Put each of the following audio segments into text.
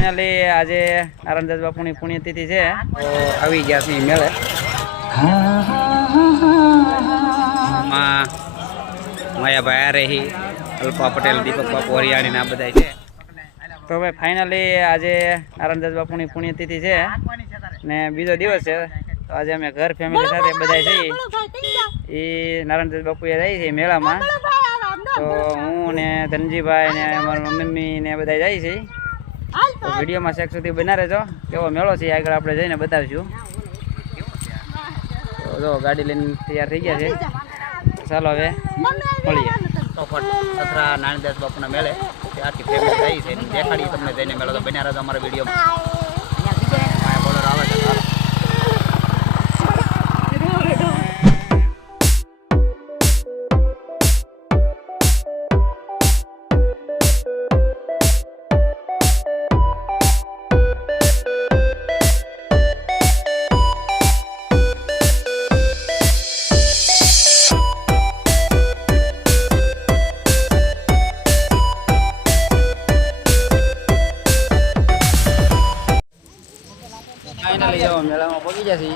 Finally આજે નારાયણદાસ બાપુની પુણ્યતિથિ છે. તો આવી ગયા છે મેળે. માયાભાઈ માયાભાઈ રહી અલ્પા પટેલ દીપક બાપુ હરિયાણી આ બધા છે. તો ભાઈ ફાઇનલી આજે નારાયણદાસ બાપુની પુણ્યતિથિ છે. ને બીજો દિવસ છે. તો આજે અમે ઘર ફેમિલી સાથે બધા છે એ નારાયણદાસ બાપુએ જાય છે મેળામાં. તો હું ને ધનજીભાઈ ને મારા મમ્મી ને બધા જાય છે. તો વિડીયોમાં શેક સુધી બના રહેજો કેવો મેળો છે આગળ આપણે જઈને બતાવીશું. તો જો ગાડી લઈને તૈયાર થઈ ગયા છે. ચાલો હવે મળીએ. ચોફટ સથરા નાનદાસ બાપુના મેળે. આખી ફેમિલી જાય છે દેખાડીએ તમને જઈને મેળો તો બન્યા રહેજો અમારા વિડીયોમાં. મેળામાં પહોંચી જશે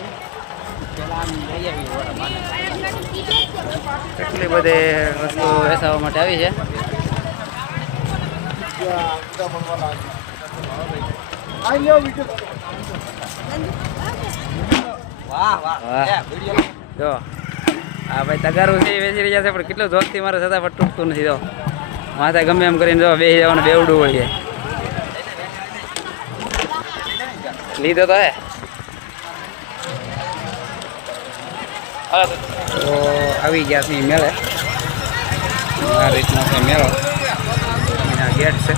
કેટલી બધી વસ્તુ વેચાવા માટે આવી છે જો આ ભાઈ તગારું છે વેચી રહ્યા છે પણ કેટલું જોરથી મારે છતાં પણ તૂટતું નથી જો માથે ગમે એમ કરીને જો બેસી જવાનું બેવડું હોય લીધો તો હે તો આવી ગયા છે મેળે આ રીતનો છે મેળો એના ગેટ છે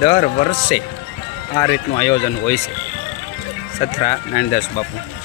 દર વર્ષે આ રીતનું આયોજન હોય છે સથરા નાનદાસ બાપુ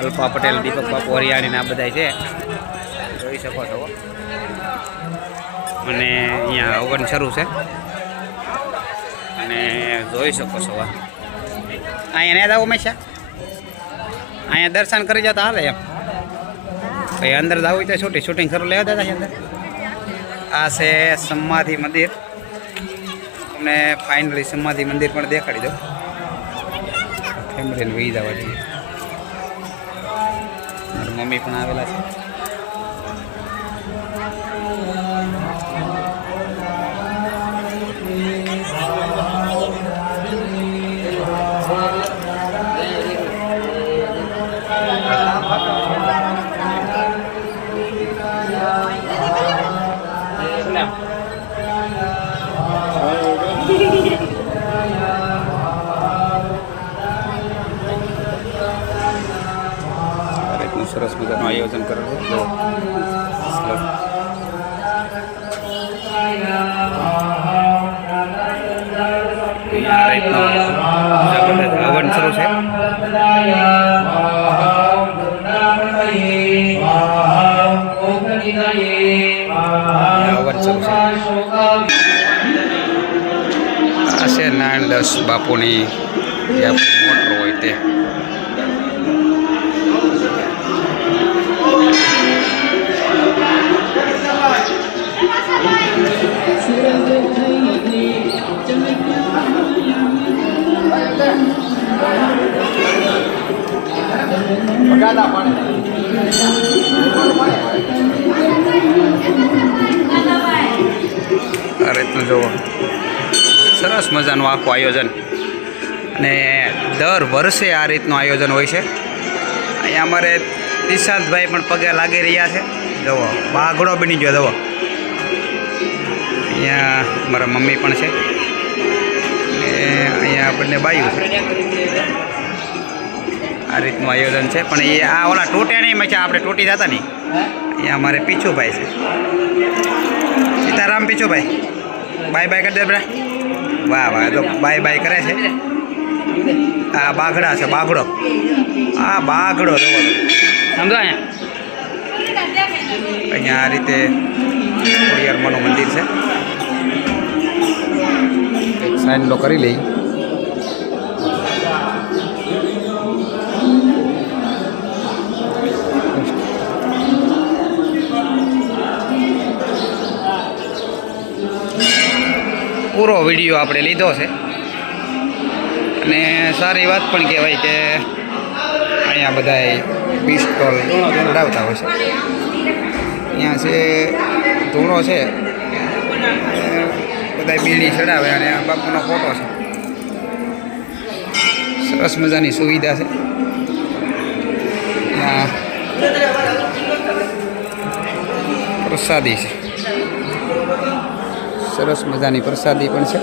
અલ્પા પટેલ, દીપક બાપુ ને આ બધા છે. જોઈ શકો છો. અને અહીંયા હવન શરૂ છે. અને જોઈ શકો છો. અહીંયા નહીં જાવ હંમેશા અહીંયા દર્શન કરી જતા હાલે એમ. પછી અંદર જવું હોય તો શૂટિંગ શૂટિંગ શરૂ લેવા દાદા અંદર. આ છે સમાધિ મંદિર. તમને ફાઇનલી સમાધિ મંદિર પણ દેખાડી દો ફેમિલીને વહી જવા જોઈએ મારી મમ્મી પણ આવેલા છે નારાયણદાસ બાપુની જે આપણું મોટર હોય તે આ રીતનું જુઓ સરસ મજાનું આખું આયોજન. અને દર વર્ષે આ રીતનું આયોજન હોય છે. અહીંયા અમારે નિશાંતભાઈ પણ પગે લાગી રહ્યા છે. જવો બાઘડો બની ગયો જવો અહીંયા મારા મમ્મી પણ છે. અહીંયા આપણને બાયું છે. આ રીતનું આયોજન છે. પણ એ આ ઓલા તૂટે નહીં મેં આપણે તૂટી જતા નહીં અહીંયા અમારે પીછુભાઈ છે. સીતારામ પીછુભાઈ. બાય બાય કરી દે બેટા વાહ વાહ તો બાય બાય કરે છે. આ બાઘડા છે બાઘડો આ બાઘડો જોવો સમજો અહીંયા અહીંયા આ રીતે ખોડિયારમાંનું મંદિર છે. એક સાઈન લો કરી લઈ. પૂરો વીડિયો આપણે લીધો છે. અને સારી વાત પણ કહેવાય કે અહીંયા બધા પિસ્તોલ ચડાવતા હોય છે. અહીંયા છે ધૂણો છે બધા બીડી ચડાવે અને બાપુનો ફોટો છે. સરસ મજાની સુવિધા છે. પ્રસાદી છે. સરસ મજાની પ્રસાદી પણ છે.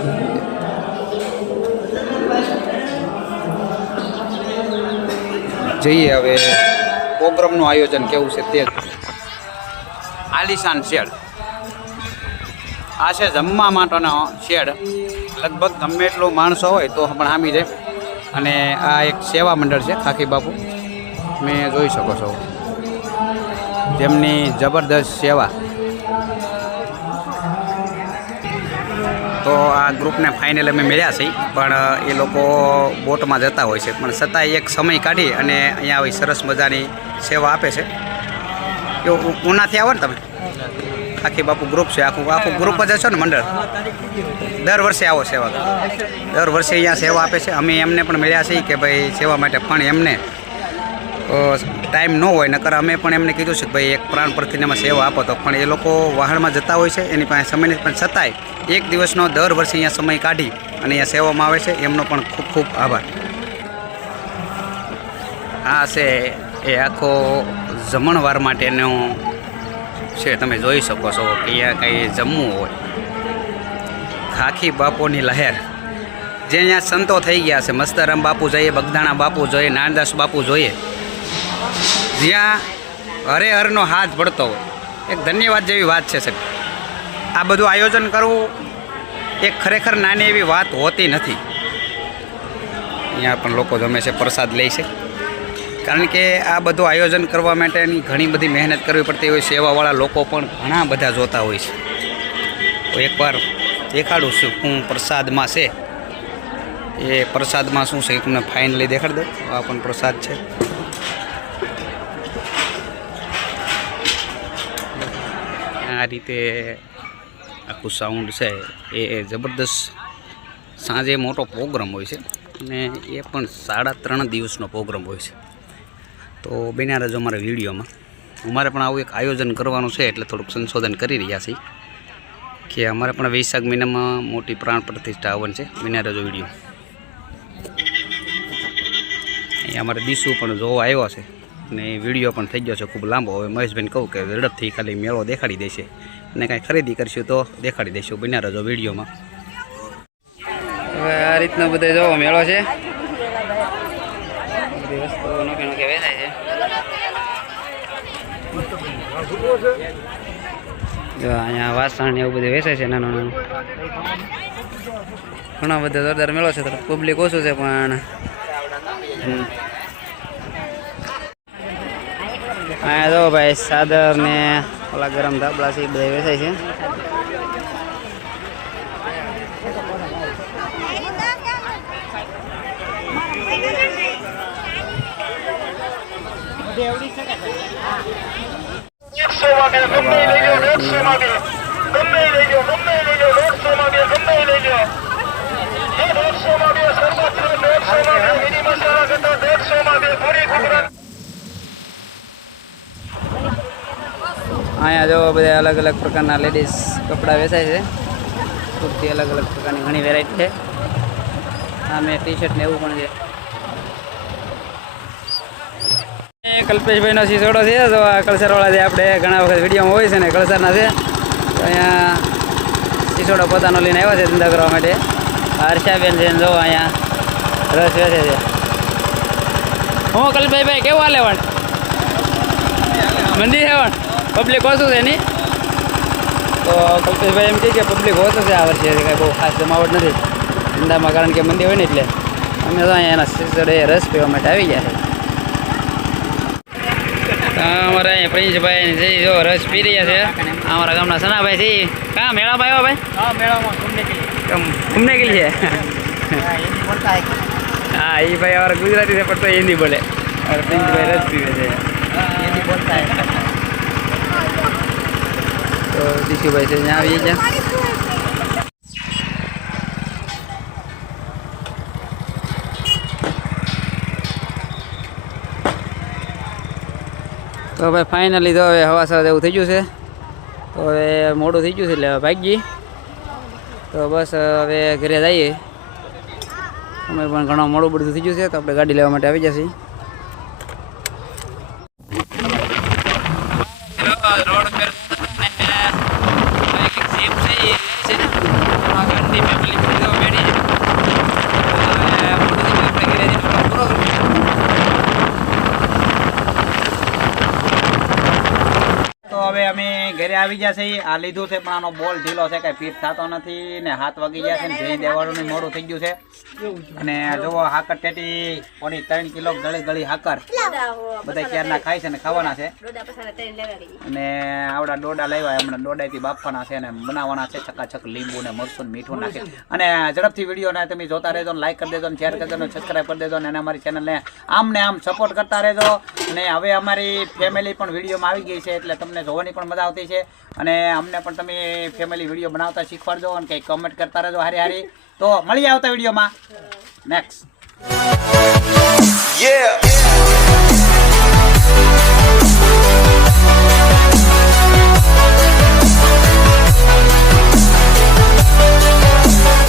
જઈએ હવે પ્રોગ્રામનું આયોજન કેવું છે તે. આલિશાન શેડ. આ છે જમવા માટેનો શેડ. લગભગ ગમે એટલું માણસો હોય તો પણ આમી જાય અને આ એક સેવા મંડળ છે, ખાખી બાપુ. મેં જોઈ શકો છો. જેમની જબરદસ્ત સેવા. તો આ ગ્રુપને ફાઇનલ અમે મળ્યા છીએ. પણ એ લોકો બોટમાં જતા હોય છે. પણ છતાંય એક સમય કાઢી અને અહીંયા આવી સરસ મજાની સેવા આપે છે. એવું ઉનાથી આવો ને તમે? આખી બાપુ ગ્રુપ છે. આખું આખું ગ્રુપ જ છો ને મંડળ? દર વર્ષે આવો સેવા દર વર્ષે અહીંયા સેવા આપે છે. અમે એમને પણ મળ્યા છીએ કે ભાઈ, સેવા માટે પણ એમને ટાઈમ ન હોય, નકર અમે પણ એમને કીધું છે કે ભાઈ એક પ્રાણ પ્રતિને એમાં સેવા આપો તો. પણ એ લોકો વાહણમાં જતા હોય છે, એની પાસે સમય પણ છતાંય એક દિવસનો દર વર્ષે અહીંયા સમય કાઢી અને અહીંયા સેવામાં આવે છે, એમનો પણ ખૂબ ખૂબ આભાર. આ છે એ આખો જમણવાર માટેનો છે, તમે જોઈ શકો છો કે અહીંયા કંઈ જમવું હોય. ખાખી બાપોની લહેર. જે અહીંયા સંતો થઈ ગયા છે, મસ્તરામ બાપુ જોઈએ, બગદાણા બાપુ જોઈએ નાનદાસ બાપુ જોઈએ. જ્યાં હરે હરનો હાથ પડતો હોય. એક ધન્યવાદ જેવી વાત છે સાહેબ. આ બધું આયોજન કરવું એક ખરેખર નાની એવી વાત હોતી નથી. અહીંયા પણ લોકો જમે છે, પ્રસાદ લે છે. કારણ કે આ બધું આયોજન કરવા માટેની ઘણી બધી મહેનત કરવી પડતી હોય, સેવાવાળા લોકો પણ ઘણા બધા જોતા હોય છે. તો એકવાર દેખાડું છું હું પ્રસાદમાં છે. એ પ્રસાદમાં શું છે એ તમને ફાઇનલી દેખાડી દઉં. આ પણ પ્રસાદ છે. આ રીતે આખું સાઉન્ડ છે, એ જબરદસ્ત સાંજે મોટો પ્રોગ્રામ હોય છે અને એ પણ સાડા ત્રણ દિવસનો પ્રોગ્રામ હોય છે. તો બન્યા રહેજો અમારા વિડીયોમાં. અમારે પણ આવું એક આયોજન કરવાનું છે એટલે થોડુંક સંશોધન કરી રહ્યા છીએ કે અમારે પણ વૈશાખ મહિનામાં મોટી પ્રાણ પ્રતિષ્ઠા આવવાની છે. બન્યા રહેજો વીડિયો. અહીંયા અમારે દીસુ પણ જોવા આવ્યો છે. અને વીડિયો પણ થઈ ગયો છે ખૂબ લાંબો. હવે મહેશભાઈને કહું કે ઝડપથી ખાલી મેળો દેખાડી દેશે અને કાંઈ ખરીદી કરશું તો દેખાડી દઈશું બન્યા રહેજો વિડીયોમાં. હવે આ રીતનો બધો જોવો મેળો છે. અહીંયા વાસણ ને એવું બધું વેચાય છે નાનું નાનું. ઘણા બધા જોરદાર મેળો છે પબ્લિક ઓછું છે પણ. અહીંયા જો ભાઈ સાદર ને ઓલા ગરમ ધાબળા છે, એ બધા વેચાય છે. ગમે લઈ બે ગમે લઈ લો, ગમે લઈ બે ગમે એ લઈ લો એ દોઢસો માં બે સરબત છે દોઢસો માં બે મિની મસાલા કરતા દોઢસો માં બે પૂરી ઘૂઘરા અહીંયા જો બધા અલગ અલગ પ્રકારના લેડીઝ કપડાં વેચાય છે. કુર્તી અલગ અલગ પ્રકારની ઘણી વેરાયટી છે. આમે ટી શર્ટ ને એવું પણ છે. કલ્પેશભાઈનો સિસોડો છે તો આ કળસરવાળા જે આપણે ઘણા વખત વિડીયોમાં હોય છે ને કળસરના છે. તો અહીંયા સિસોડો પોતાનો લઈને આવ્યા છે ધંધા કરવા માટે. હર્ષાબેન છે જો અહીંયા રસ વેચે છે. હું કલ્પેશભાઈ, કેવું હાલે મંદિર વણ? પબ્લિક ઓછું છે નહીં તો ભાઈ એમ કહે કે પબ્લિક ઓછું છે આ વર્ષે કાંઈ બહુ ખાસ જમાવટ નથી. ધંધામાં કારણ કે મંદિર હોય ને એટલે. અમે તો અહીંયા એના રસ પીવા માટે આવી ગયા છે અમારા અહીંયા પ્રિન્સભાઈ છે જો રસ પી રહ્યા છે. અમારા ગામના સનાભાઈ છે કાં મેળામાં આવ્યા ભાઈ? હા મેળામાં ઘૂમને ગઈ છે? હા એ ભાઈ અમારા ગુજરાતી છે પણ તો હિન્દી બોલે. પ્રિન્સભાઈ રસ પીવે છે. બોલતા તો દીશુભાઈ છે, ત્યાં આવી ત્યાં તો ભાઈ ફાઇનલી તો હવે હવા સવા એવું થઈ ગયું છે. તો હવે મોડું થઈ ગયું છે એટલે હવે ભાગી તો બસ હવે ઘરે જઈએ. અમે પણ ઘણું મોડું બધું થઈ ગયું છે, તો આપણે ગાડી લેવા માટે આવી જશે રોડ પર એક જીપ છે એ છે ને એમાં ઘરની ફેમિલી બધી તો બેઠી છે હવે મોટું થઈ ગયું આપણે ઘરે જઈને થોડો પૂરો કરીશું. તો હવે અમે ઘરે આવી ગયા છે આ લીધું છે, પણ આનો બોલ ઢીલો છે, કઈ ફીટ થતો નથી ને હાથ વાગી ગયા છે ને દેવાનું મોડું થઈ ગયું છે. અને જુઓ, હાકર ટેટી, ઓની ત્રણ કિલો ગળી ગળી હાકર. બધા ક્યારના ખાય છે ને ખાવાના છે. અને આવડા ડોડા લેવા હમણાં ડોડાથી બાફવાના છે અને બનાવવાના છે ચકાચક લીંબુ ને મરસું મીઠું નાખે અને ઝડપથી વિડીયોને તમે જોતા રહેજો લાઈક કરી દેજો શેર કરી દેજો સબસ્ક્રાઈબ કરી દેજો અને અમારી ચેનલને આમ ને આમ સપોર્ટ કરતા રહેજો. અને હવે અમારી ફેમિલી પણ વિડીયોમાં આવી ગઈ છે, એટલે તમને જોવાની પણ મજા આવતી છે. અને અમને પણ તમે ફેમિલી વીડિયો બનાવતા શીખવાડજો અને કંઈક કમેન્ટ કરતા રહેજો હારી હારી. તો મળી આવતા વિડીયોમાં નેક્સ્ટ Yeah.